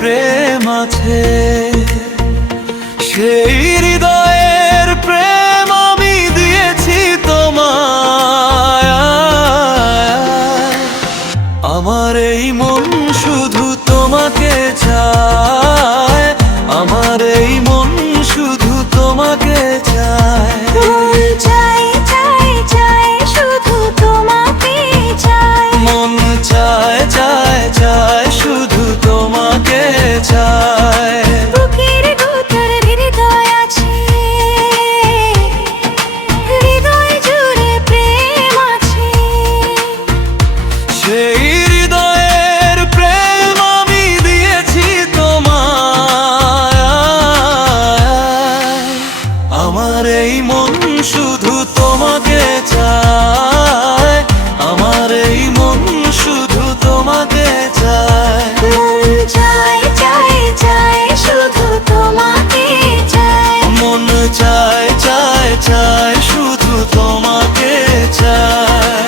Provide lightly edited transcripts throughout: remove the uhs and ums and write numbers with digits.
প্রেম আছে, সেই হৃদয়ের প্রেম আমি দিয়েছি তোমায়। আমার এই মন শুধু তোমাকে চায়, আমার এই মন শুধু তোমাকে চায়। চাই চাই চাই শুধু তোমাকে চাই, মন চায় চায় চায় শুধু তোমাকে চায়। বুকের ভিতর হৃদয় আছে, হৃদয় জুড়ে প্রেম আছে, সেই হৃদয়ের প্রেম আমি দিয়েছি তোমায়। আমার এই মন শুধু তোমাকে চায়, আমার এই মন শুধু তোমাকে চায়। চাই চাই চাই শুধু তোমাকে চাই, মন চায় চায় চায় শুধু তোমাকে চায়।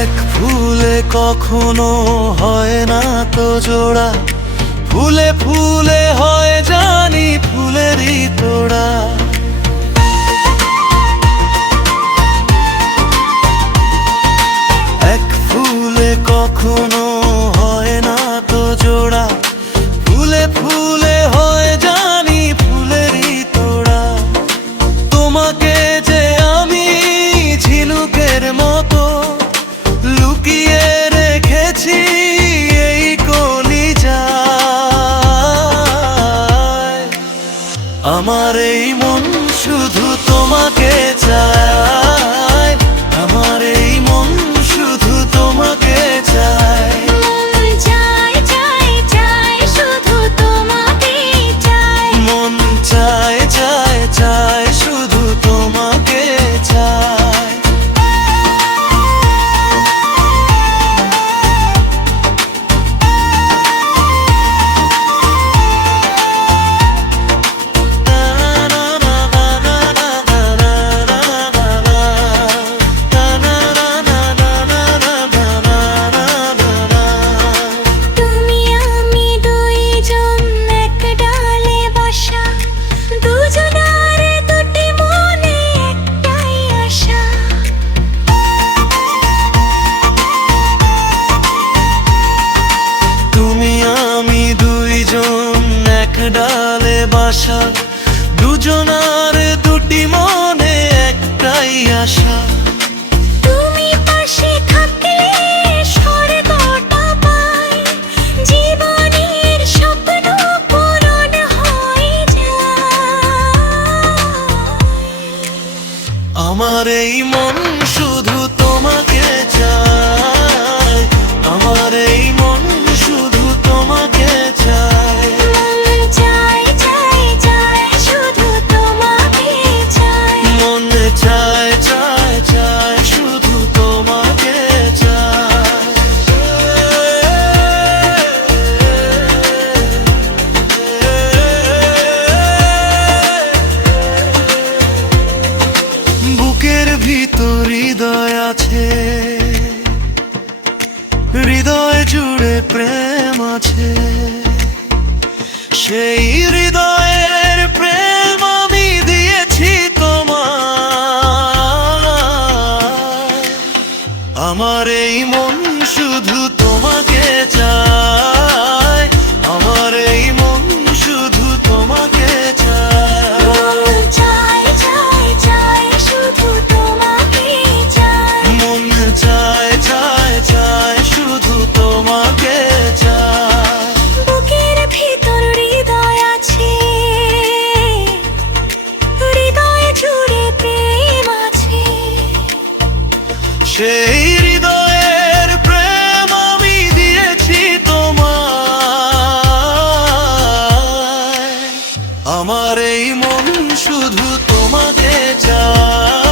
এক ফুলে কখনো হয় না তো জোড়া, ফুলে ফুলে হয় জানি ফুলেরই তোড়া। এক ফুলে কখনো হয় না তো জোড়া, ফুলে ফুলে হয় জানি ফুলেরই তোড়া। তোমাকে যে আমি ঝিনুকের মতো লুকিয়ে রেখেছি এই কলিজায়। আমার এই মন শুধু তোমাকে চায়, আমার এই মন শুধু তোমাকে চায়। চাই চাই চাই শুধু তোমাকে চাই, মন চায় চায় চায় শুধু তোমাকে চায়। তুমি আমি দুইজন এক ডালে বাসা, দুজনার দুটি মনে একটাই আশা। তুমি আমি দুইজন এক ডালে বাসা, দুজনার দুটি মনে একটাই আশা। তুমি পাশে থাকলে স্বর্গটা পাই, জীবনের স্বপ্ন পূরণ হয়ে যায়। আমার এই মন শুধু তোমাকে চায়, আমার এই মন শুধু তোমাকে চায়। চাই চাই চাই শুধু তোমাকে চাই, মন চায় চায় চায় শুধু তোমাকে চায়। বুকের ভিতর হৃদয় আছে, হৃদয় জুড়ে প্রেম আছে, সেই হৃদয়ের প্রেম আমি দিয়েছি তোমায়। আমার এই মন শুধু তোমাকে চায়, আমার এই মন শুধু তোমাকে চায়। চাই চাই চাই শুধু তোমাকে চাই, মন চায় চায় চায় শুধু তোমাকে চায়। বুকের ভিতর হৃদয় আছে, হৃদয় জুড়ে প্রেম আছে, সেই হৃদয়ের প্রেম আমি দিয়েছি তোমায়। আমার এই মন শুধু তোমাকে চায়।